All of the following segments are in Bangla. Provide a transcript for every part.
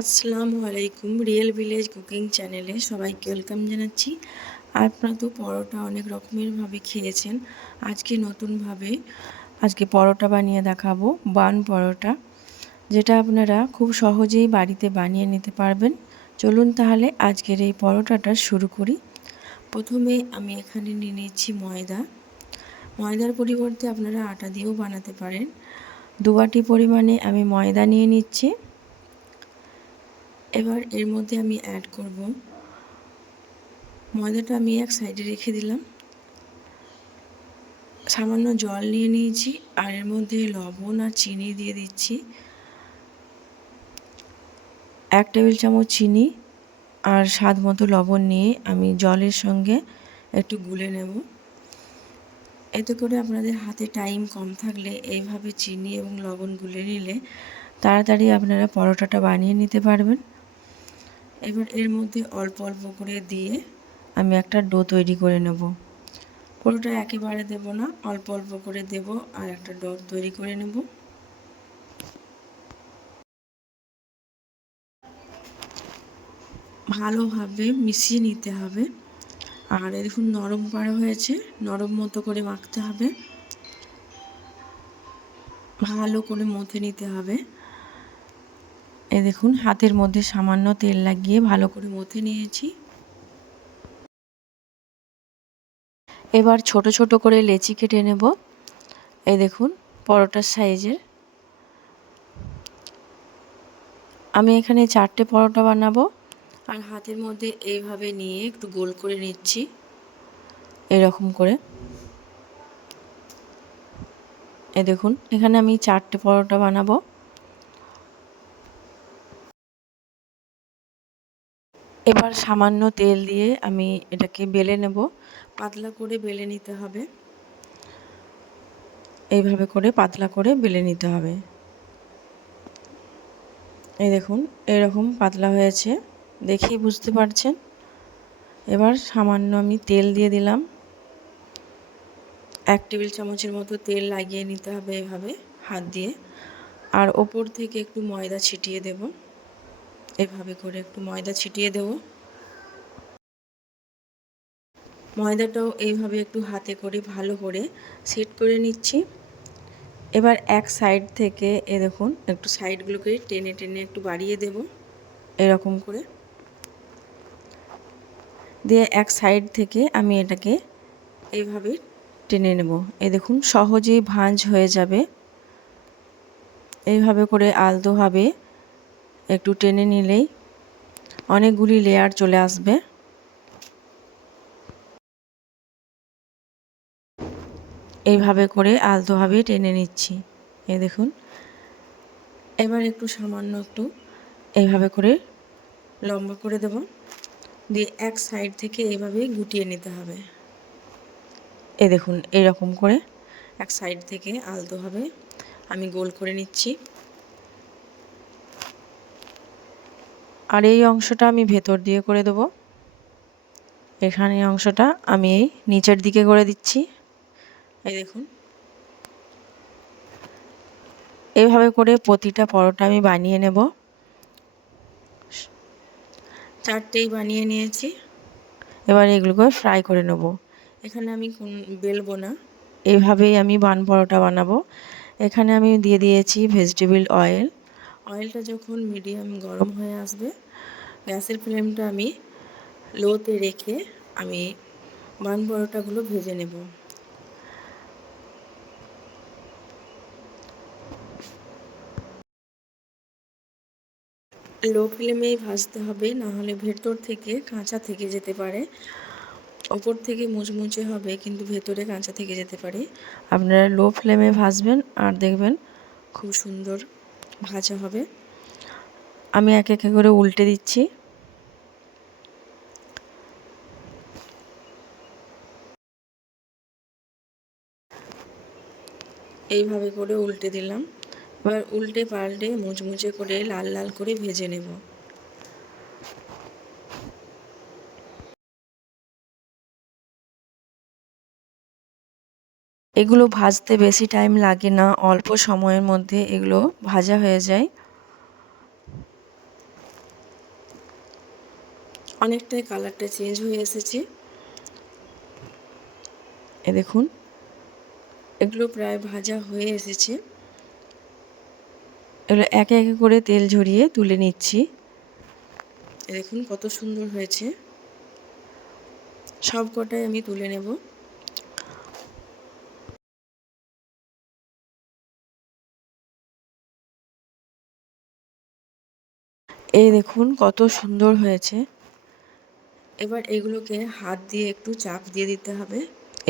আসসালামু আলাইকুম। রিয়েল ভিলেজ কুকিং চ্যানেলে সবাইকে ওয়েলকাম জানাচ্ছি। আপনারা তো পরোটা অনেক রকমেরভাবে খেয়েছেন। আজকে পরোটা বানিয়ে দেখাবো, বান পরোটা, যেটা আপনারা খুব সহজেই বাড়িতে বানিয়ে নিতে পারবেন। চলুন তাহলে আজকের এই পরোটাটা শুরু করি। প্রথমে আমি এখানে নিয়ে নিচ্ছি ময়দা। ময়দার পরিবর্তে আপনারা আটা দিয়েও বানাতে পারেন। 2 বাটি পরিমাণে আমি ময়দা নিয়ে নিচ্ছি। এবার এর মধ্যে আমি অ্যাড করব, ময়দাটা আমি এক সাইডে রেখে দিলাম। সামান্য জল নিয়ে নিয়েছি আর এর মধ্যে লবণ আর চিনি দিয়ে দিচ্ছি। 1 টেবিল চামচ চিনি আর স্বাদ মতো লবণ নিয়ে আমি জলের সঙ্গে একটু গুলে নেব। এতে করে আপনাদের হাতে টাইম কম থাকলে এইভাবে চিনি এবং লবণ গুলে নিলে তাড়াতাড়ি আপনারা পরোটাটা বানিয়ে নিতে পারবেন। এবার এর মধ্যে অল্প অল্প করে দিয়ে আমি একটা ডো তৈরি করে নেব। পুরোটা একেবারে দেব না, অল্প অল্প করে দেব আর একটা ডো তৈরি করে নেব। ভালোভাবে মিশিয়ে নিতে হবে। আর দেখুন নরম করা হয়েছে, নরম মতো করে মাখতে হবে, ভালো করে মথে নিতে হবে। এই দেখুন হাতের মধ্যে সামান্য তেল লাগিয়ে ভালো করে মথে নিয়েছি। এবার ছোট ছোট করে লেচি কেটে নেব। এই দেখুন পরোটার সাইজের। আমি এখানে 4টে পরোটা বানাবো আর হাতের মধ্যে এইভাবে নিয়ে একটু গোল করে নিচ্ছি, এরকম করে। এই দেখুন এখানে আমি 4টে পরোটা বানাবো। এবার সামান্য তেল দিয়ে আমি এটাকে বেলে নেব। পাতলা করে বেলে নিতে হবে, এইভাবে করে পাতলা করে বেলে নিতে হবে। এই দেখুন এরকম পাতলা হয়েছে, দেখেই বুঝতে পারছেন। এবার সামান্য আমি তেল দিয়ে দিলাম। 1 টেবিল চামচের মতো তেল লাগিয়ে নিতে হবে এভাবে হাত দিয়ে। আর ওপর থেকে একটু ময়দা ছিটিয়ে দেব, এভাবে করে একটু ময়দা ছিটিয়ে দেব। ময়দাটাও এইভাবে একটু হাতে করে ভালো করে সেট করে নিচ্ছি। এবার এক সাইড থেকে দেখুন একটু সাইডগুলোকে টেনে টেনে একটু বাড়িয়ে দেব, এরকম করে দিয়ে এক সাইড থেকে আমি এটাকে এইভাবে টেনে নেব। এই দেখুন সহজেই ভাঁজ হয়ে যাবে। এইভাবে করে আলতোভাবে একটু টেনে নিলেই অনেকগুলি লেয়ার চলে আসবে। এইভাবে করে আলতোভাবে টেনে নিচ্ছি। এই দেখুন এবার একটু সামান্য একটু এইভাবে করে লম্বা করে দেব, দিয়ে এক সাইড থেকে এইভাবে গুটিয়ে নিতে হবে। এই দেখুন এরকম করে এক সাইড থেকে আলতোভাবে আমি গোল করে নিচ্ছি। আর এই অংশটা আমি ভেতর দিয়ে করে দেব। এখানে অংশটা আমি এই নিচের দিকে করে দিচ্ছি। এই দেখুন এইভাবে করে প্রতিটা পরোটা আমি বানিয়ে নেব। 4টেই বানিয়ে নিয়েছি। এবার এগুলোকে ফ্রাই করে নেব। এখানে আমি বেলবো না, এইভাবেই আমি বান পরোটা বানাবো। এখানে আমি দিয়ে দিয়েছি ভেজিটেবল অয়েল। অয়েলটা যখন মিডিয়াম গরম হয়ে আসবে, গ্যাসের ফ্লেমটা আমি লোতে রেখে আমি বান পরোটাগুলো ভেজে নেব। লো ফ্লেমেই ভাজতে হবে, না হলে ভেতর থেকে কাঁচা থেকে যেতে পারে। ওপর থেকে মুচমুচে হবে কিন্তু ভেতরে কাঁচা থেকে যেতে পারে। আপনারা লো ফ্লেমে ভাজবেন আর দেখবেন খুব সুন্দর ভাজা হবে। আমি এক এক করে উল্টে দিচ্ছি। এইভাবে করে উল্টে দিলাম। এবার উল্টে পাল্টে মুচমুচে করে লাল লাল করে ভেজে নেব। এগুলো ভাজতে বেশি টাইম লাগে না, অল্প সময়ের মধ্যে এগুলো ভাজা হয়ে যায়। অনেকটাই কালারটা চেঞ্জ হয়ে এসেছে। এ দেখুন, এগুলো প্রায় ভাজা হয়ে এসেছে। এগুলো একে একে করে তেল ঝরিয়ে তুলে নিচ্ছি। দেখুন কত সুন্দর হয়েছে। সব কটাই আমি তুলে নেব। এই দেখুন কত সুন্দর হয়েছে। এবার এগুলোকে হাত দিয়ে একটু চাপ দিয়ে দিতে হবে।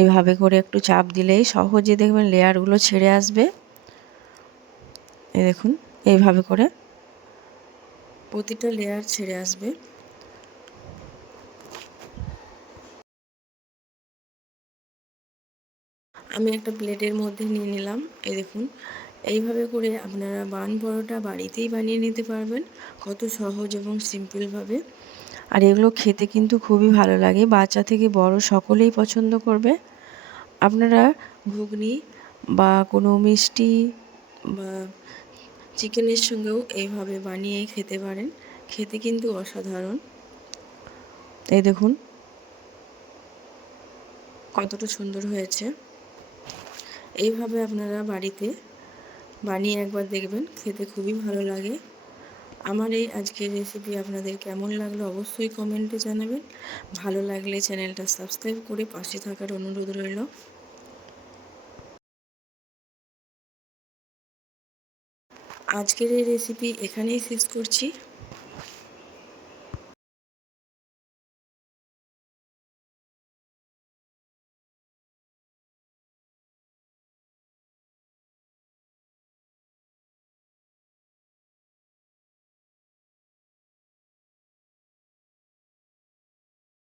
এভাবে করে একটু চাপ দিলেই সহজে দেখবেন লেয়ারগুলো ছেড়ে আসবে। এই দেখুন এইভাবে করে প্রতিটা লেয়ার ছেড়ে আসবে। আমি একটা প্লেটের মধ্যে নিয়ে নিলাম। এই দেখুন এইভাবে করে আপনারা বান পরোটা বাড়িতেই বানিয়ে নিতে পারবেন, কত সহজ এবং সিম্পলভাবে। আর এগুলো খেতে কিন্তু খুবই ভালো লাগে, বাচ্চা থেকে বড় সকলেই পছন্দ করবে। আপনারা ঘুগনি বা কোনো মিষ্টি বা চিকেনের সঙ্গেও এইভাবে বানিয়ে খেতে পারেন, খেতে কিন্তু অসাধারণ। এই দেখুন কতটা সুন্দর হয়েছে। এইভাবে আপনারা বাড়িতে বানিয়ে একবার দেখবেন, খেতে খুবই ভালো লাগে। আমার এই আজকের রেসিপি আপনাদের কেমন লাগলো অবশ্যই কমেন্টে জানাবেন। ভালো লাগলে চ্যানেলটা সাবস্ক্রাইব করে পাশে থাকার অনুরোধ রইল। আজকের এই রেসিপি এখানেই শেষ করছি।